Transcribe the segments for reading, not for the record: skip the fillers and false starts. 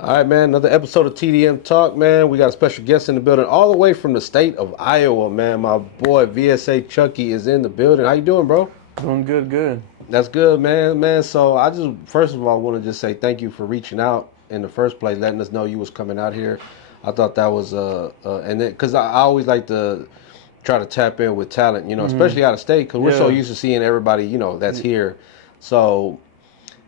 All right, man. Another episode of TDM Talk, man. We got a special guest in the building, all the way from the state of Iowa, man. My boy VSA Chucky is in the building. How you doing, bro? Doing good, good. That's good, man. Man, so I just first of all want to just say thank you for reaching out in the first place, letting us know you was coming out here. I thought that was and then because I always like to try to tap in with talent, especially out of state, because we're so Yeah. used to seeing everybody, that's here. So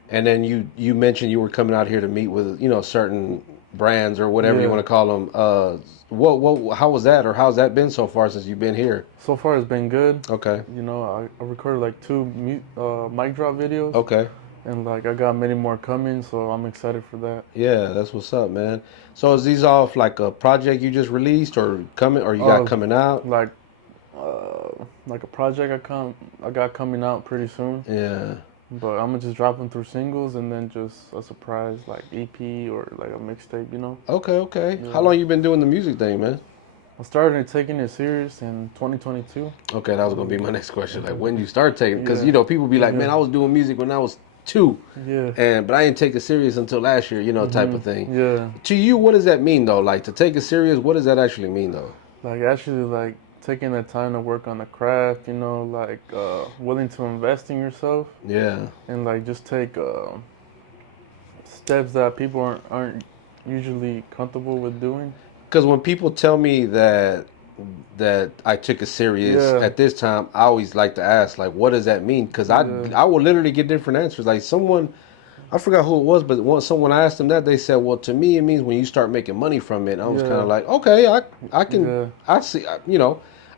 and then you mentioned you were coming out here to meet with certain brands or whatever you Yeah. want to call them. What how was that, or how's that been so far since you've been here? So far, it's been good. Okay, I recorded like two mic drop videos, okay, and like I got many more coming, so I'm excited for that. yeah, that's what's up, man. So is these off like a project you just released, or coming, or you got Oh, coming out? like like a project I got coming out pretty soon, Yeah. but I'm gonna just drop them through singles and then just a surprise like EP or like a mixtape. Okay, okay. How Yeah. long you been doing the music thing, man? I started taking it serious in 2022. Okay, that was gonna be my next question. Like, when you start taking, because Yeah. people be like, man, I was doing music when I was 2, Yeah. but I didn't take it serious until last year, type of thing. Yeah. To you, what does that mean though? Like, to take it serious, what does that actually mean though? Like actually like taking the time to work on the craft, like willing to invest in yourself Yeah, and like just take steps that people aren't usually comfortable with doing. because when people tell me that I took it serious Yeah. at this time, I always like to ask, like, what does that mean? Because Yeah. I will literally get different answers. Like someone, I forgot who it was, but once someone asked them that, they said, well, to me, it means when you start making money from it. I was kind Yeah. of like, okay, I can, Yeah. I see,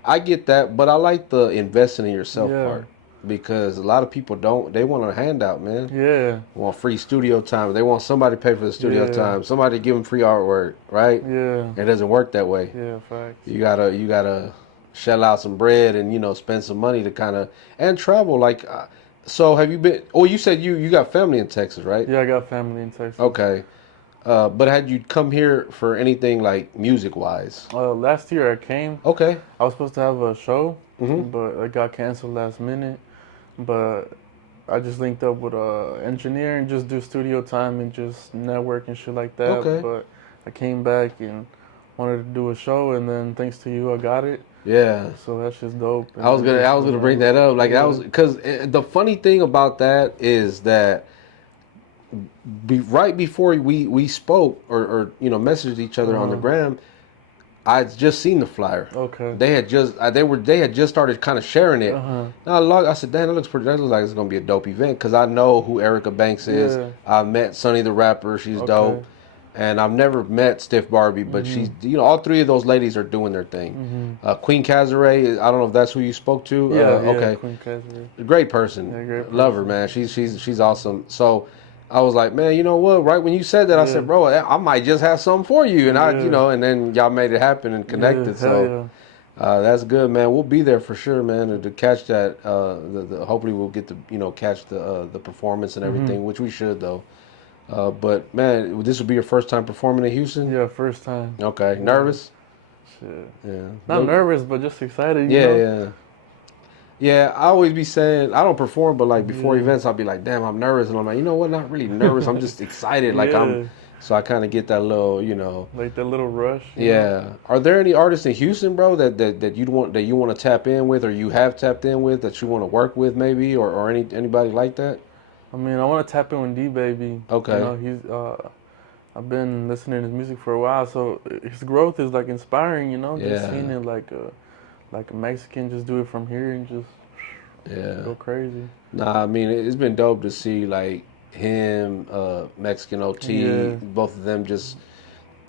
I get that, but I like the investing in yourself Yeah. part, because a lot of people don't. They want a handout, man. Yeah. They want free studio time. They want somebody to pay for the studio Yeah. time. Somebody to give them free artwork, right? Yeah. It doesn't work that way. Yeah, facts. You gotta shell out some bread and spend some money to kind of and travel. Like, so have you been? Oh, you said you got family in Texas, right? Yeah, I got family in Texas. Okay. But had you come here for anything like music wise? Last year I came. Okay. I was supposed to have a show, Mhm. but it got canceled last minute. But I just linked up with a engineer and just do studio time and just network and shit like that. Okay. But I came back and wanted to do a show, and then thanks to you, I got it. Yeah. So that's just dope. And I was gonna bring that up. Like, that yeah. was because the funny thing about that is that right before we spoke or messaged each other on the gram, I would just seen the flyer. Okay. They had just they had just started kind of sharing it. Now I said, "Damn, that looks like it's gonna be a dope event," because I know who Erica Banks is. Yeah. I met Sunny the rapper; she's Okay. dope. And I've never met Stiff Barbie, but she's all three of those ladies are doing their thing. Queen Cazaret, I don't know if that's who you spoke to. Yeah. Okay, Queen Cassidy. great person. Yeah, great Love her, person. man. She's awesome. So I was like, man, you know what? Right when you said that, I Yeah. said, bro, I might just have something for you, and Yeah. and then y'all made it happen and connected. Yeah, So hell yeah. that's good, man. We'll be there for sure, man, to catch that. Hopefully we'll get to catch the performance and everything, which we should though. But man, this will be your first time performing in Houston. Yeah, first time. Okay, Yeah. nervous? Shit. Yeah. Not nervous, but just excited. Yeah, yeah. Yeah, I always be saying, I don't perform, but like before Yeah. events, I'll be like, damn, I'm nervous. And I'm like, you know what? Not really nervous. I'm just excited. Like Yeah. so I kind of get that little, Like that little rush. Yeah. Are there any artists in Houston, bro, that you want to tap in with, or you have tapped in with, that you want to work with maybe, or anybody like that? I mean, I want to tap in with D Baby. Okay. He's I've been listening to his music for a while, so his growth is like inspiring. Just Yeah. seeing it like a Mexican just do it from here and just Yeah. go crazy. Nah, I mean, it's been dope to see like him, Mexican OT, Yeah. both of them just,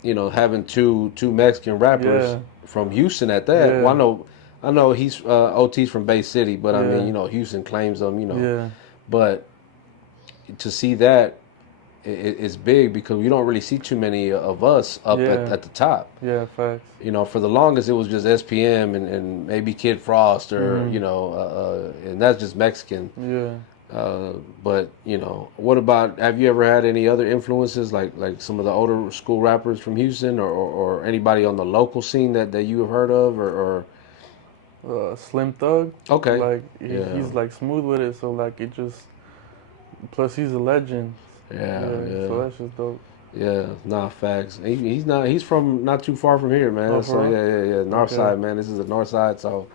having two Mexican rappers Yeah. from Houston at that. Yeah. Well, I know he's OT's from Bay City, but I Yeah. mean, Houston claims them, Yeah. But to see that it's big, because we don't really see too many of us up Yeah. at the top. Yeah, facts. For the longest it was just SPM and maybe Kid Frost or and that's just Mexican. Yeah. But what about? Have you ever had any other influences, like some of the older school rappers from Houston, or anybody on the local scene that you have heard of, or Slim Thug. okay, Like Yeah. he's like smooth with it, so like it just. Plus he's a legend. yeah. So that's just dope. Yeah, nah, facts. He's not. He's from not too far from here, man. Oh, So for real? yeah. North Okay. side, man. This is the north side. So,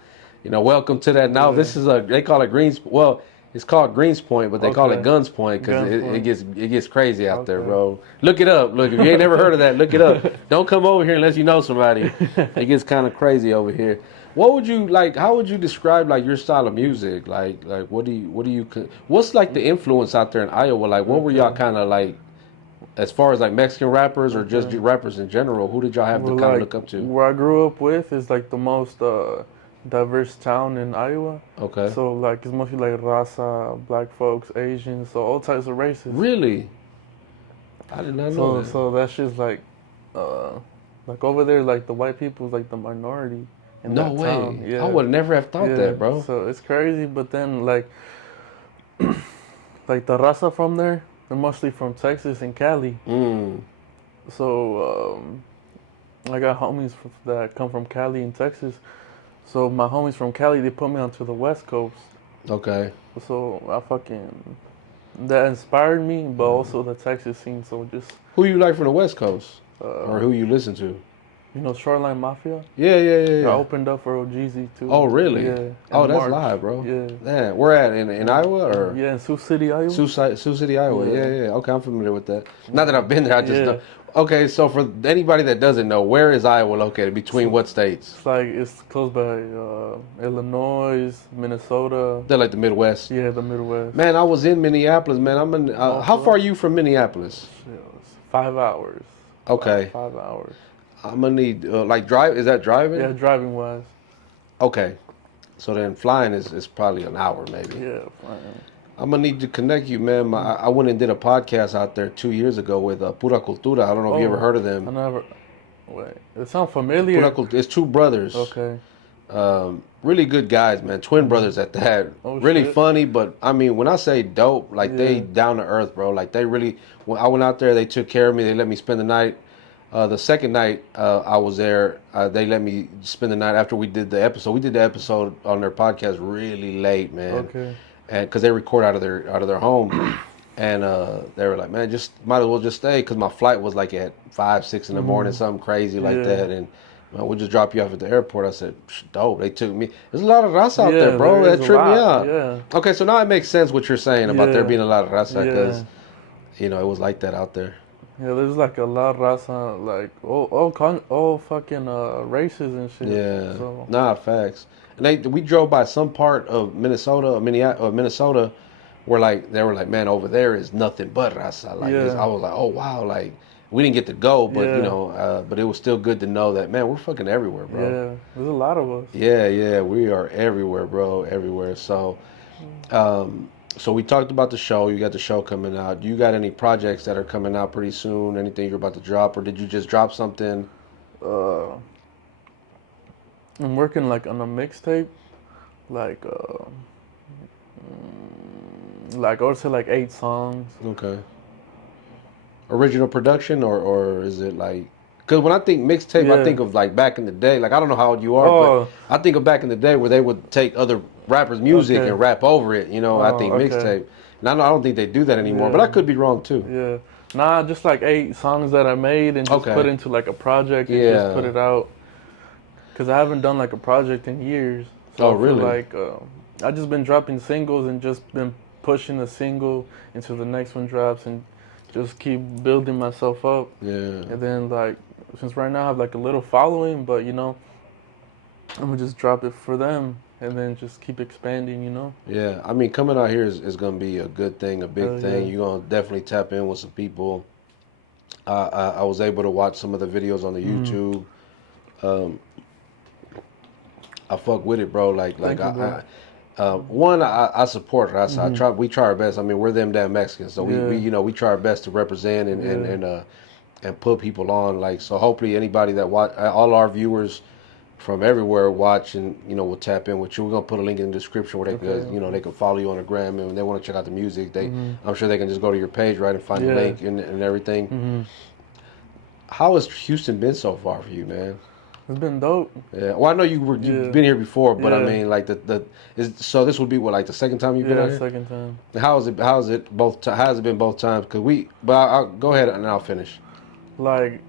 welcome to that. Now Yeah. this is they call it Greens. Well, it's called Greens Point, but they call it Okay. Guns Point because Guns it Point. gets crazy out there, Okay. bro. Look it up. Look, if you ain't never heard of that, look it up. Don't come over here unless you know somebody. It gets kind of crazy over here. What would you like? How would you describe like your style of music? Like what's like the influence out there in Iowa? Like what were y'all Okay. kind of like? As far as like Mexican rappers or just Okay. rappers in general, who did y'all have to Well, kind of like look up to? where I grew up with is like the most diverse town in Iowa. Okay. So like it's mostly like raza, black folks, Asians, so all types of races. Really? I did not know that. So that shit's uh, like over there, like the white people's like the minority in No that town. way. I Yeah, would never have thought yeah. that, bro. So it's crazy, but then like the raza from there, they're mostly from Texas and Cali. Mm. So I got homies that come from Cali and Texas. So my homies from Cali, they put me onto the West Coast. Okay. So I fucking that inspired me, but also the Texas scene. So just Who you like from the West Coast? Or uh, who you listen to? Shoreline Mafia. I Yeah. opened up for OGZ too. Oh, really? Yeah, Oh, in that's March. live, bro. Yeah. Man, where at in Iowa or Yeah, in Sioux City, Iowa. Sioux City, Iowa? Yeah. Yeah. Okay, I'm familiar with that. Not that I've been there, I just Yeah. know. Okay, so for anybody that doesn't know, where is Iowa located? Between So what states? it's close by Illinois, Minnesota. They're like the Midwest. Yeah, the Midwest. Man, I was in Minneapolis, man. I'm in. Oh, How for far are real? you from Minneapolis? Shit, it's 5 hours. Okay, 5 hours. I'm gonna need like drive. Is that Yeah, driving? driving wise. Okay, so then flying is probably an hour maybe. Yeah, fine. I'm gonna need to connect you, man. I went and did a podcast out there 2 years ago with Pura Cultura. I don't know if you ever Oh, heard of I them. never. Wait, it sounds Pura familiar. Cultura. It's two brothers. Okay. Really good guys, man. Twin brothers at that. Oh Really shit. funny, but I mean, when I say dope, like they Yeah. down to earth, bro. Like they really. When I went out there, they took care of me. They let me spend the night. The second night I was there, they let me spend the night after we did the episode. We did the episode on their podcast really late, man, Okay. and because they record out of their home, and they were like, man, just might as well just stay because my flight was like at 5, 6 in the morning, something crazy like Yeah. that, and man, we'll just drop you off at the airport. I said, dope. They took me. There's a lot of raza out there, Yeah, bro. there is That a tripped me lot. out. Yeah. Okay, so now it makes sense what you're saying about there Yeah. being a lot of raza because Yeah. it was like that out there. Yeah, there's like a lot of raza, like all fucking races and shit. Yeah, So nah, facts. And we drove by some part of Minnesota, where like they were like, man, over there is nothing but raza. Like yeah, I was like, oh wow, like we didn't get to go, but yeah, but it was still good to know that man, we're fucking everywhere, bro. yeah. There's a lot of us. Yeah, we are everywhere, bro, everywhere. So we talked about the show. You got the show coming out. Do you got any projects that are coming out pretty soon? Anything you're about to drop, or did you just drop something? Uh, I'm working like on a mixtape, like like I would say like 8 songs. Okay. Original production or is it like? Because when I think mixtape, I Yeah. think of like back in the day. Like I don't know how old you are, but Oh, I think of back in the day where they would take other rappers' music okay. and rap over it. I Oh, think okay. mixtape. And I don't think they do that anymore, but I Yeah. could be wrong too. Yeah. Nah, just like 8 songs that I made and just Okay. put into like a project and Yeah. just put it out. Cause I haven't done like a project in years. So Oh, I feel really? like I just been dropping singles and just been pushing a single until the next one drops and just keep building myself up. Yeah. And then like since right now I have like a little following, but I'm gonna just drop it for them and then just keep expanding. Yeah. I mean, coming out here is going to be a good thing, a big Hell thing. yeah. You're going to definitely tap in with some people. I was able to watch some of the videos on the YouTube. Um, I fuck with it, bro. Like Thank you, bro. I support us. We try our best. I mean, we're them damn Mexicans, so we try our best to represent and put people on. Like, so hopefully anybody that watch, all our viewers from everywhere watch and will tap in with you. We're gonna put a link in the description where they can they can follow you on the gram, and when they want to check out the music, I'm sure they can just go to your page, right, and find the link and everything. How has Houston been so far for you, man? It's been dope. Yeah. Well, I know you've Yeah. been here before, but I Yeah. mean, like so this would be what, like the second time you've been Yeah, out here. second time. How is it both? How has it been both times? Cause but I'll go ahead and I'll finish. Like,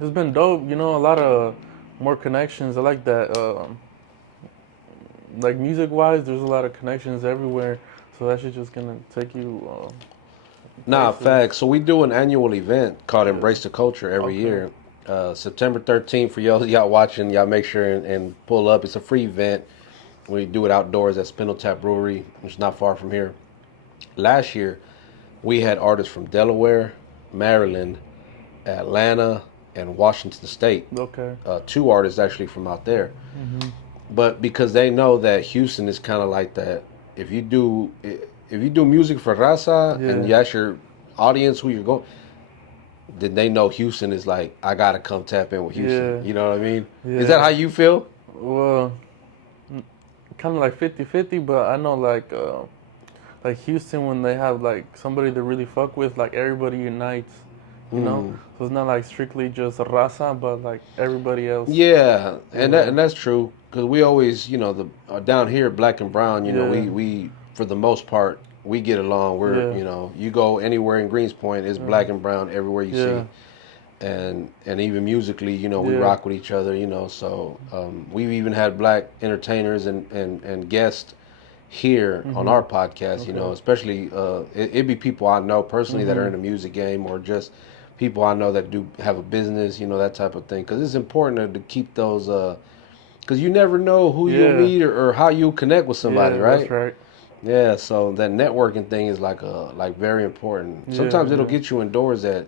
it's been dope. You know, a lot of more connections. I like that. Like music wise, there's a lot of connections everywhere. So that shit's just gonna take you Nah, places. facts. So we do an annual event called Yeah. Embrace the Culture every Okay. year. September 13th, for y'all watching, y'all make sure and pull up. It's a free event. We do it outdoors at Spindle Tap Brewery, which is not far from here. Last year, we had artists from Delaware, Maryland, Atlanta, and Washington State. Okay. Two artists actually from out there. Mhm. But because they know that Houston is kind of like that, if you do music for raza and Yeah. you ask your audience who you're going, then they know Houston is like, I gotta come tap in with Houston. Yeah. You know what I mean? Is that Yeah. how you feel? Well, kind of like 50-50, but I know like Houston when they have like somebody to really fuck with, like everybody unites, you know. Mm. So it's not like strictly just raza, but like everybody else. Yeah, Yeah. and that's true because we always, the down here, black and brown, Yeah. we for the most part we get along. We're, Yeah. you go anywhere in Greenspoint, it's Uh, black and brown everywhere you yeah. see, and even musically, we Yeah. rock with each other, So we've even had black entertainers and guests here on Mhm. our podcast, Okay. especially it'd be people I know personally that are in Mhm. the music game or just people I know that do have a business, that type of thing. Because it's important to keep those, because you never know who you'll Yeah. meet or how you'll connect with somebody, Yeah. That's right? right. Yeah, so that networking thing is like very important. Yeah. Sometimes it'll Yeah. get you in doors that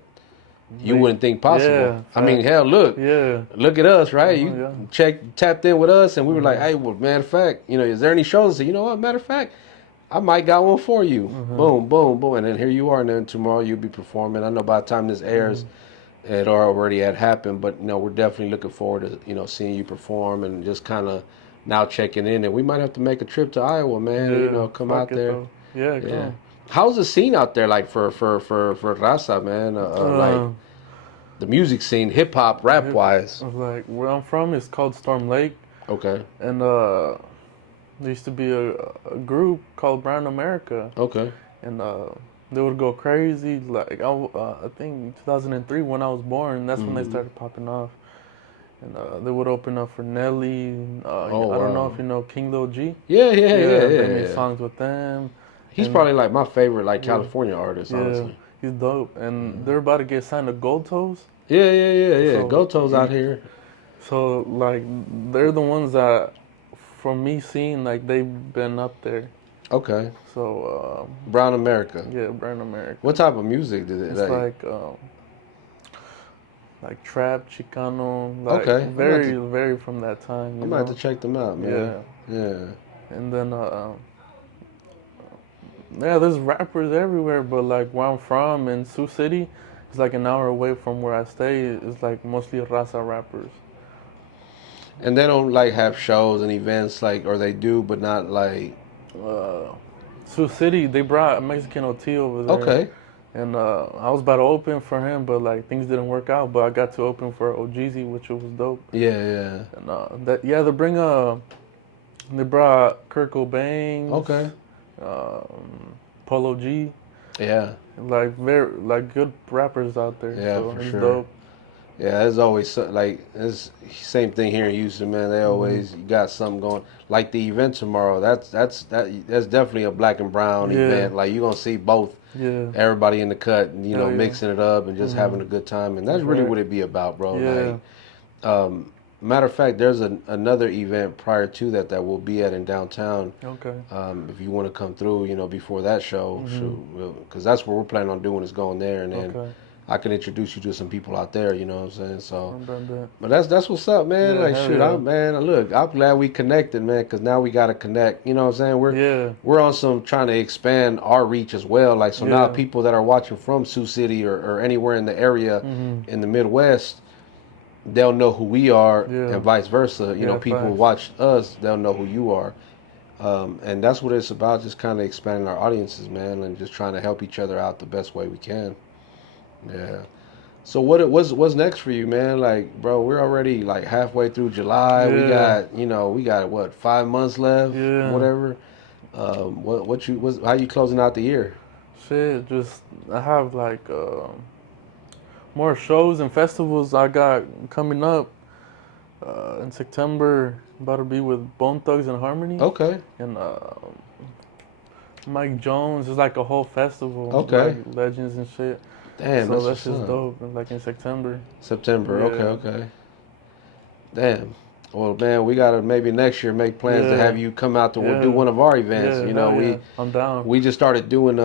you They. wouldn't think possible. Yeah. I mean, Facts. hell, Yeah. look at us, right? You Yeah. tapped in with us, and we were like, Mhm. hey, well, matter of fact, is there any shows? I said, you know what, matter of fact, I might got one for you. Mhm. Boom, boom, boom, and then here you are. And then tomorrow you'll be performing. I know by the time this airs, Mhm. it already had happened, but we're definitely looking forward to seeing you perform and just kind of now checking in. And we might have to make a trip to Iowa, man. And, Yeah. come Fuck out it there. though. Yeah. Yeah. Come. How's the scene out there like for Raza, man? Like Uh. the music scene, hip hop, rap Hip, wise. like where I'm from is called Storm Lake, Okay. and there used to be a group called Brown America, Okay. and they would go crazy. Like I think 2003 when I was born, that's when they Hmm. started popping off, and they would open up for Nelly. Oh I don't know wow. if you know King Lil G. Yeah, yeah, yeah, Yeah, they yeah, made yeah. songs with them, He's and probably like my favorite like yeah, California artist, yeah, honestly. he's dope. And they're about to get signed to Gold Toes. Yeah, yeah, yeah, yeah. So Go Toes out here. So like they're the ones that, from me seeing, like they've been up there. Okay. So Brown America. yeah, Burn America. What type of music did it It's like? like trap, Chicano, like Okay. very from that time, I you might have to know. check them out, man. Yeah, Yeah. and then yeah, there's rappers everywhere, but like where I'm from in Sioux City, it's like an hour away from where I stay. It's like mostly Raza rappers. And they don't like have shows and events like, or they do, but not like. Uh, Sioux City, they brought a Mexican OT over there. Okay. And I was about to open for him, but like things didn't work out. But I got to open for OGZ, which was dope. Yeah, yeah. And they brought Kurt Cobain, Okay. Polo G, Yeah. like very like good rappers out there. Yeah, So for it's sure. dope. Yeah, there's always like it's same thing here in Houston, man. They Hmm. always got something going. Like the event tomorrow, that's definitely a black and brown Yeah, event. Like you're gonna see both yeah, everybody in the cut, and hell yeah. mixing it up and just Hmm. having a good time. And that's That's really right. what it be about, bro. Yeah. Like, matter of fact, there's another event prior to that we'll be at in downtown. Okay. If you want to come through, before that show, Hmm. shoot, because that's what we're planning on doing is going there, and then Okay. I can introduce you to some people out there. You know what I'm saying? So. I'm done that. But that's what's up, man. Yeah. Like Hell shoot, yeah. I'm glad we connected, man, because now we gotta connect. You know what I'm saying? Yeah. We're on some trying to expand our reach as well. Like so now Yeah. people that are watching from Sioux City or anywhere in the area Hmm. in the Midwest, they'll know who we are, Yeah. and vice versa. Yeah. People who Facts. watch us, they'll know who you are. And that's what it's about, just kind of expanding our audiences, man, and just trying to help each other out the best way we can. Yeah. So what's next for you, man? Like, bro, we're already like halfway through July. We Yeah, got what 5 months left, yeah. whatever. How you closing out the year? Shit, just I have like more shows and festivals I got coming up in September. About to be with Bone Thugs and Harmony Okay, and Mike Jones. It's like a whole festival, like okay. legends and shit. Damn, So that's that's what's just up. dope. Like in September. September. Okay, Yeah, okay. Damn. Well, man, we gotta maybe next year make plans to yeah, have you come out to do yeah, one of our events. yeah. Hell yeah, I'm down. We just started doing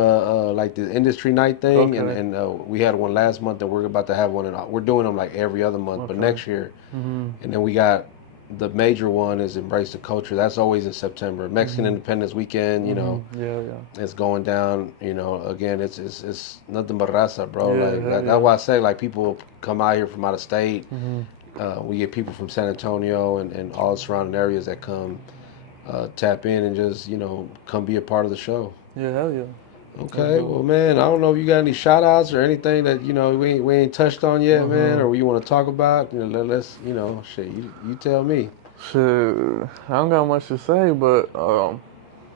like the industry night thing, Okay, and we had one last month, and we're about to have one, and we're doing them like every other month. But okay. next year, Mhm, and then we got the major one is Embrace the Culture. That's always in September. Mexican mhm, Independence Weekend. mhm. Yeah, yeah, It's going down. Again, it's nothing but raza, bro. yeah. Like Hell that's yeah. why I say like people come out here from out of state. Mhm. We get people from San Antonio and all the surrounding areas that come tap in and just come be a part of the show. Yeah, hell yeah. That's Okay, dope. well, man, I don't know if you got any shout outs or anything that we ain't touched on yet, man, Mhm. or you want to talk about. Let's shit. You tell me. Shit, I don't got much to say, but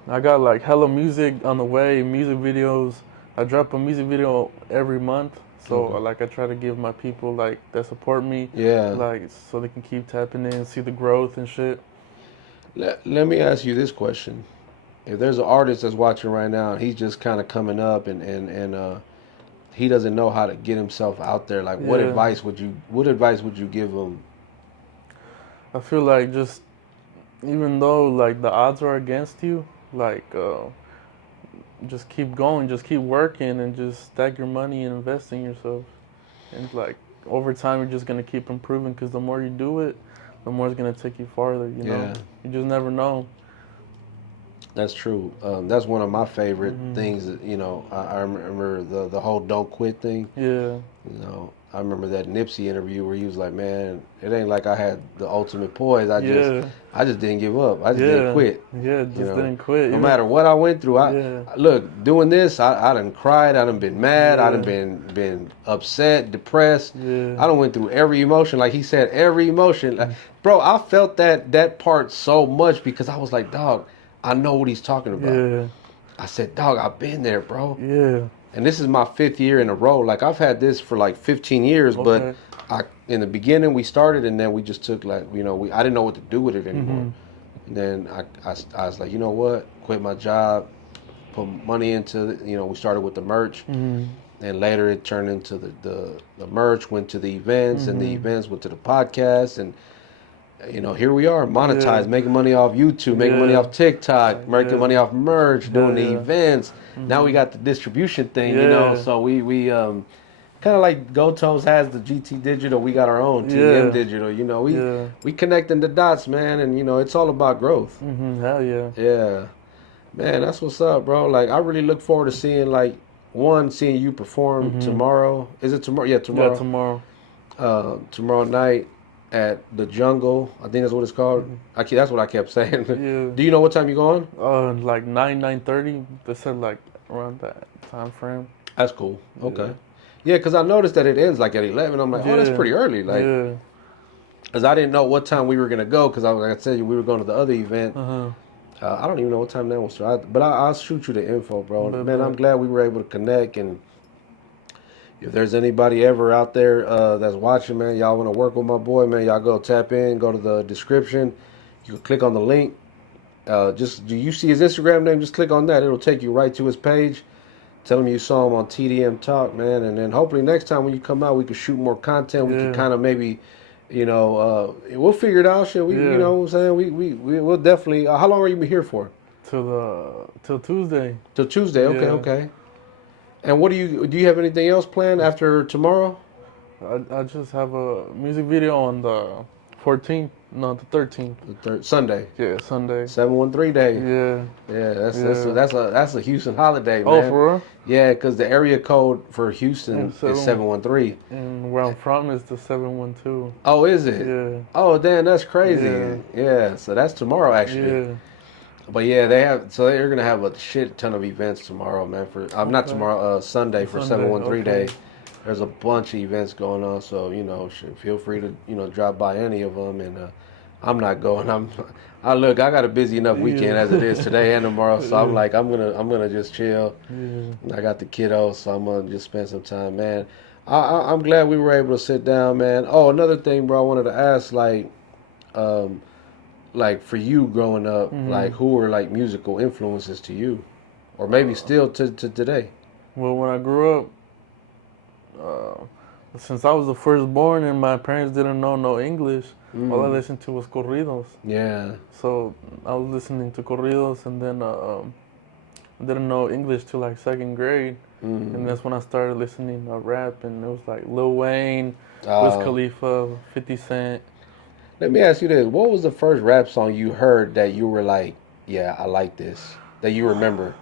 I got like hella music on the way, music videos. I drop a music video every month, so Okay. like I try to give my people like that support me, Yeah. like so they can keep tapping in, see the growth and shit. Let me ask you this question: if there's an artist that's watching right now and he's just kind of coming up and he doesn't know how to get himself out there, like Yeah, what advice would you give him? I feel like just even though like the odds are against you, like just keep going, just keep working, and just stack your money and invest in yourself. And like over time, you're just gonna keep improving because the more you do it, the more it's gonna take you farther. You know, Yeah. you just never know. That's true. That's one of my favorite Hmm. things. That, I remember the whole "don't quit" thing. Yeah, I remember that Nipsey interview where he was like, "Man, it ain't like I had the ultimate poise. yeah, I just didn't give up. I just didn't yeah, quit. yeah. Just didn't quit. No Even matter what I went through. yeah, Look doing this. I done cried. I done been mad. I done yeah, been upset, depressed. yeah, I done went through every emotion. Like he said, every emotion. Like, bro, I felt that part so much because I was like, dog, I know what he's talking about. yeah, I said, dog, I've been there, bro. yeah. And this is my fifth year in a row. Like I've had this for like 15 years, but Okay. in the beginning we started and then we just took like I didn't know what to do with it anymore. Hmm. And then I was like, you know what? Quit my job, put money into we started with the merch, Hmm. and later it turned into the merch went to the events, and the Hmm. events went to the podcast, and here we are, Yeah, monetized, making money off YouTube, making money yeah, off TikTok, making yeah. money off merch, doing Hell the yeah. events. Now we Hmm. got the distribution thing, Yeah, so we kind of like GoTones has the GT Digital, we got our own TDM yeah, Digital. yeah. We connecting the dots, man, and it's all about growth. Hmm. Hell yeah. Yeah, man, that's what's up, bro. Like I really look forward to seeing seeing you perform Hmm. tomorrow. Is it tomorrow? Yeah, Yeah, tomorrow. tomorrow. Tomorrow night at the Jungle. I think that's what it's called. Hmm. That's what I kept saying. Yeah. Do you know what time you going? Like 9:30. They said like around that time frame. That's cool. Yeah. Okay. Yeah, because I noticed that it ends like at 11. I'm like, oh, that's Yeah. pretty early. Like, Yeah. because I didn't know what time we were gonna go. Because like I said, we were going to the other event. Uh huh. I don't even know what time that was. But I'll shoot you the info, bro. Bet Man, I'm bet. glad we were able to connect. And if there's anybody ever out there that's watching, man, y'all want to work with my boy, man, y'all go tap in, go to the description. You can click on the link. Do you see his Instagram name? Just click on that. It'll take you right to his page. Tell him you saw him on TDM Talk, man. And then hopefully next time when you come out, we can shoot more content. We can Yeah. kind of maybe, we'll figure it out. Shit, you Yeah. know what I'm saying? We'll definitely. How long are you here for? Till Tuesday. Till Tuesday. Okay, Yeah. okay. And do you have anything else planned after tomorrow? I just have a music video on the 14th. No, the 13th. The third Sunday, Yeah, Sunday. 713 day. Yeah. Yeah, Yeah. that's a Houston holiday, Oh, man. for real? Yeah, because the area code for And Houston is seven. 713. And where I'm from is the 712. Oh, is it? Yeah. Oh, damn, that's Yeah. crazy. Yeah, so that's tomorrow actually. Yeah. But yeah, they're gonna have a shit ton of events tomorrow, man. For I'm not Okay. tomorrow, Sunday for Sunday. 713 day. Okay. there's a bunch of events going on. So feel free to drop by any of them. And I'm not going. I got a busy enough weekend as it is today and tomorrow. So I'm like I'm gonna just chill. I got the kiddos, so I'm gonna just spend some time, man. I'm glad we were able to sit down, man. Oh, another thing, bro, I wanted to ask, um, like for you growing up, like who were like musical influences to you, or maybe still to today? Well, when I grew up, uh, since I was the firstborn and my parents didn't know no English, all I listened to was corridos. Yeah. So I was listening to corridos, and then didn't know English till like second grade, and that's when I started listening to rap, and it was like Lil Wayne, Wiz Khalifa, 50 Cent. Let me ask you this: what was the first rap song you heard that you were like, "Yeah, I like this," that you remember,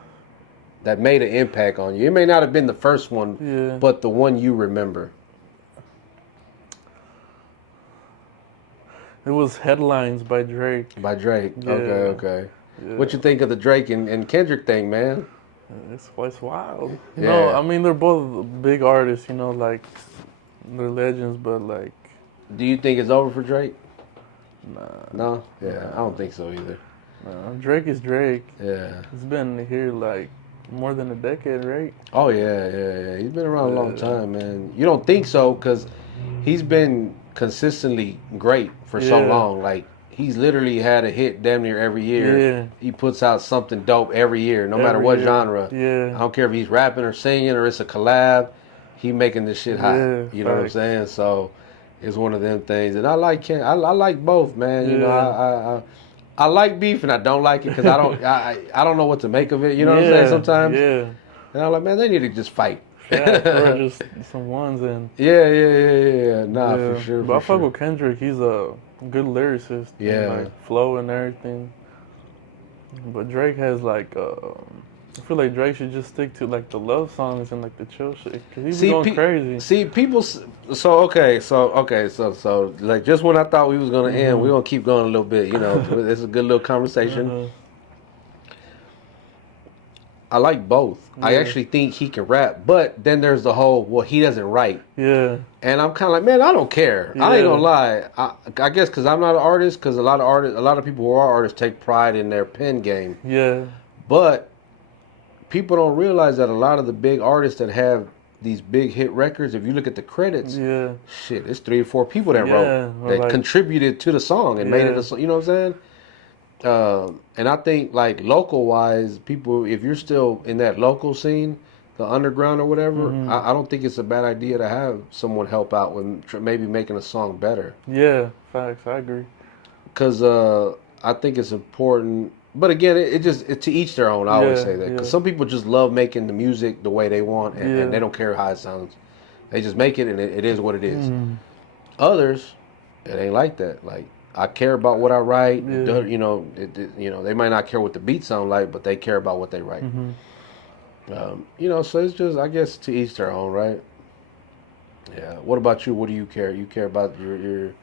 that made an impact on you? It may not have been the first one, but the one you remember. It was Headlines by Drake. By Drake. Yeah. Okay. Yeah. What you think of the Drake and Kendrick thing, man? It's wild. You know, I mean, they're both big artists, like, they're legends, but, like... Do you think it's over for Drake? Nah. No? Yeah, I don't think so either. Nah, Drake is Drake. Yeah. He's been here, like, more than a decade, right? Oh, yeah. He's been around a long time, man. You don't think so, because he's been consistently great for so long. Like, he's literally had a hit damn near every year. Yeah. He puts out something dope every year, no matter what genre. Yeah. I don't care if he's rapping or singing or it's a collab. He making this shit hot. Yeah, you know what I'm saying? So it's one of them things. And I like I like both, man. You know, I like beef and I don't like it because I don't know what to make of it. You know what I'm saying? Sometimes. Yeah. And I'm like, man, they need to just fight. Yeah, just some ones and. Yeah. Nah, for sure. But I fuck with Kendrick. He's a good lyricist. Yeah. And, like, flow and everything. But Drake has like. I feel like Drake should just stick to like the love songs and like the chill shit, cause he's going crazy. See, people. So like just when I thought we was gonna end, we're gonna keep going a little bit. You know, it's a good little conversation. I like both. I actually think he can rap, but then there's the whole, well, he doesn't write. Yeah. And I'm kind of like, man, I don't care. I ain't gonna lie. I guess because I'm not an artist, because a lot of people who are artists take pride in their pen game. Yeah. But people don't realize that a lot of the big artists that have these big hit records, if you look at the credits, shit, it's 3 or 4 people that wrote, that contributed to the song and made it a song. You know what I'm saying? And I think, like, local-wise, people, if you're still in that local scene, the underground or whatever, I don't think it's a bad idea to have someone help out with maybe making a song better. Yeah, facts, I agree. Because I think it's important. But again, it to each their own. I always say that. Because some people just love making the music the way they want, and they don't care how it sounds. They just make it, and it is what it is. Others, it ain't like that. Like, I care about what I write. You know, they might not care what the beats sound like, but they care about what they write. You know, so it's just, I guess, to each their own, right? Yeah. What about you? What do you care? You care about your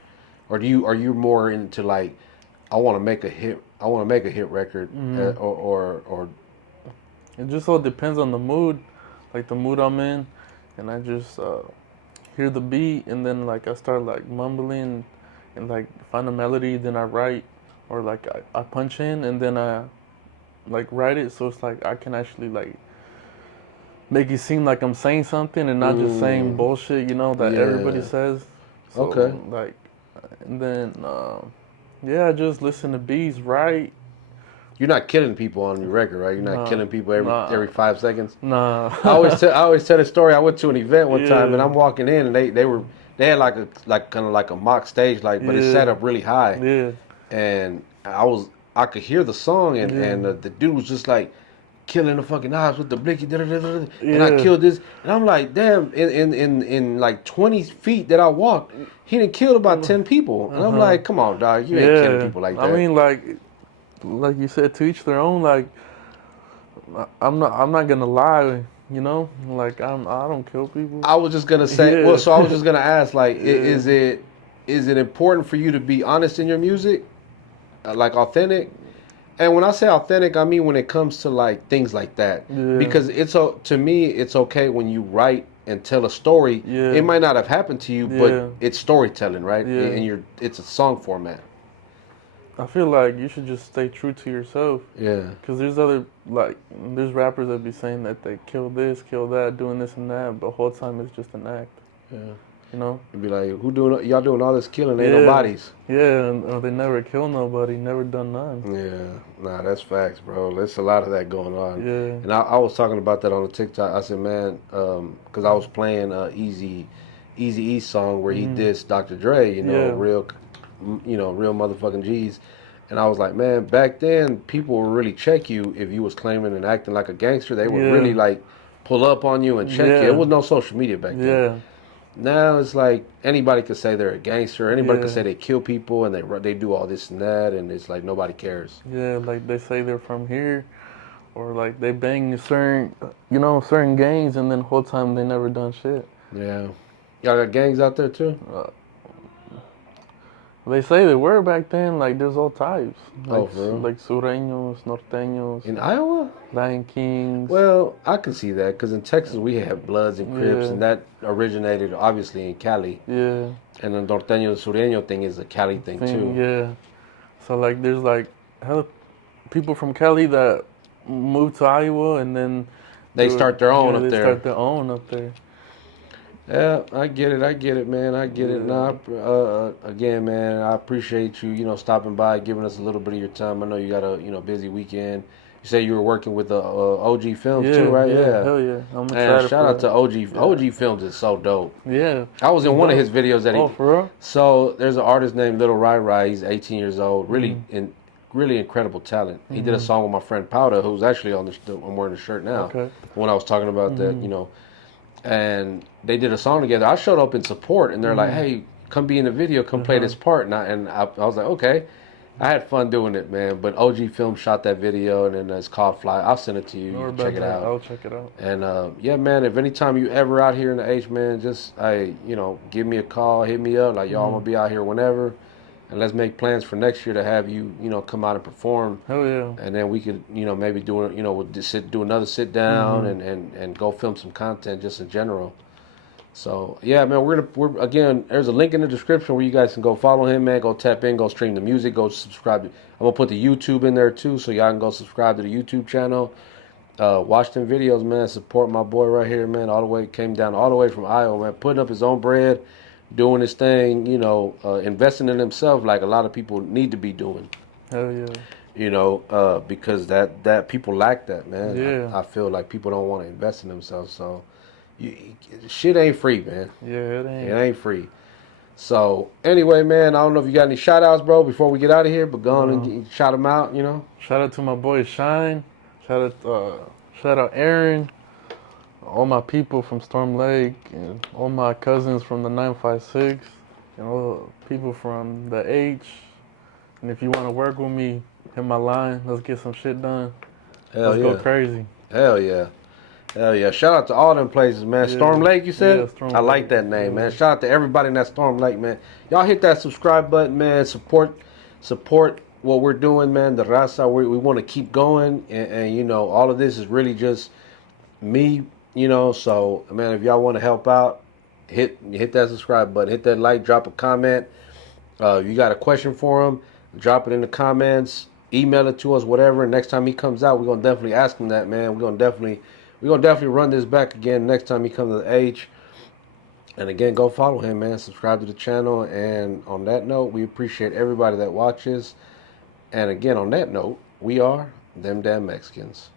or are you more into, like, I want to make a hit. I want to make a hit record, or. It just all depends on the mood, like the mood I'm in, and I just hear the beat, and then like I start like mumbling, and like find a melody, then I write, or like I punch in, and then I like write it, so it's like I can actually like make it seem like I'm saying something and not just saying bullshit, that everybody says. So, like, and then. I just listen to beats, right? You're not killing people on your record, right? You're not killing people every 5 seconds. Nah. I always tell the story. I went to an event one time, and I'm walking in, and they had like kind of like a mock stage, but it set up really high. Yeah. And I could hear the song, and the dude was just like killing the fucking knives with the blicky, and I killed this, and I'm like, damn, in like 20 feet that I walked, he done killed about 10 people, and I'm like, come on, dog, you ain't killing people like that. I mean, like you said, to each their own. Like, I'm not gonna lie, like I don't kill people. I was just gonna say, I was just gonna ask, like, is it important for you to be honest in your music, like authentic? And when I say authentic, I mean when it comes to like things like that, because to me it's okay when you write and tell a story. Yeah. It might not have happened to you, Yeah. but it's storytelling, right? Yeah. And it's a song format. I feel like you should just stay true to yourself. Yeah. Cause there's rappers that be saying that they kill this, kill that, doing this and that, but the whole time it's just an act. Yeah. You know? It'd be like, y'all doing all this killing, ain't Yeah. no bodies. Yeah, or they never kill nobody, never done none. Yeah, nah, that's facts, bro. There's a lot of that going on. Yeah. And I was talking about that on the TikTok. I said, man, because I was playing Easy E song where he dissed Dr. Dre, real motherfucking G's. And I was like, man, back then people would really check you if you was claiming and acting like a gangster. They would really like pull up on you and check you. It was no social media back then. Yeah. Now it's like anybody could say they're a gangster. Anybody could say they kill people and they do all this and that, and it's like nobody cares. Yeah, like they say they're from here, or like they bang certain gangs, and then the whole time they never done shit. Yeah, y'all got gangs out there too. They say they were back then. Like there's all types. Like, for real? Like sureños, norteños, In Iowa? Lion Kings. Well, I can see that because in Texas we have Bloods and Crips, and that originated obviously in Cali. Yeah. And the norteño and sureño thing is a Cali thing too. Yeah. So like there's like hella people from Cali that move to Iowa and then They start their own up they there. start their own up there. Yeah, I get it, man. I get it. Now, again, man, I appreciate you, stopping by, giving us a little bit of your time. I know you got a, busy weekend. You say you were working with OG Films too, right? Yeah, hell yeah. I'm excited. And shout out to OG. OG Films is so dope. Yeah. I was in one of his videos that for real? So there's an artist named Little Rai Rai. He's 18 years old. Really incredible talent. He did a song with my friend Powder, who's actually on I'm wearing the shirt now. Okay. When I was talking about that, and they did a song together. I showed up in support, and they're like, "Hey, come be in the video, come play this part." And I was like, "Okay." I had fun doing it, man. But OG Film shot that video, and then it's called Fly. I'll send it to you. You can check it out. I'll check it out. And yeah, man. If anytime you ever out here in the H, man, just give me a call, hit me up. Like, y'all, I'm gonna be out here whenever, and let's make plans for next year to have you, come out and perform. Hell yeah. And then we could, maybe do another sit down and go film some content just in general. So yeah, man, we're again. There's a link in the description where you guys can go follow him, man. Go tap in, go stream the music, go subscribe. I'm gonna put the YouTube in there too, so y'all can go subscribe to the YouTube channel. Watch them videos, man. Support my boy right here, man. Came down all the way from Iowa, man. Putting up his own bread, doing his thing. Investing in himself like a lot of people need to be doing. Hell yeah. Because that people lack that, man. Yeah. I feel like people don't want to invest in themselves, so. Shit ain't free, man. Yeah, it ain't. It ain't free. So, anyway, man, I don't know if you got any shout-outs, bro, before we get out of here, but go on and shout them out, Shout out to my boy Shine. Shout out Aaron. All my people from Storm Lake, and all my cousins from the 956, and all people from the H. And if you want to work with me, hit my line. Let's get some shit done. Let's go crazy. Hell yeah. Hell yeah. Shout out to all them places, man. Yeah. Storm Lake, you said? Yeah, Storm I like that name, man. Shout out to everybody in that Storm Lake, man. Y'all hit that subscribe button, man. Support what we're doing, man. The Raza, we want to keep going. And, all of this is really just me, So, man, if y'all want to help out, hit that subscribe button. Hit that like, drop a comment. If you got a question for him, drop it in the comments. Email it to us, whatever. And next time he comes out, we're going to definitely ask him that, man. We're going to definitely run this back again next time he comes to the H. And again, go follow him, man. Subscribe to the channel. And on that note, we appreciate everybody that watches. And again, on that note, we are Them Damn Mexicans.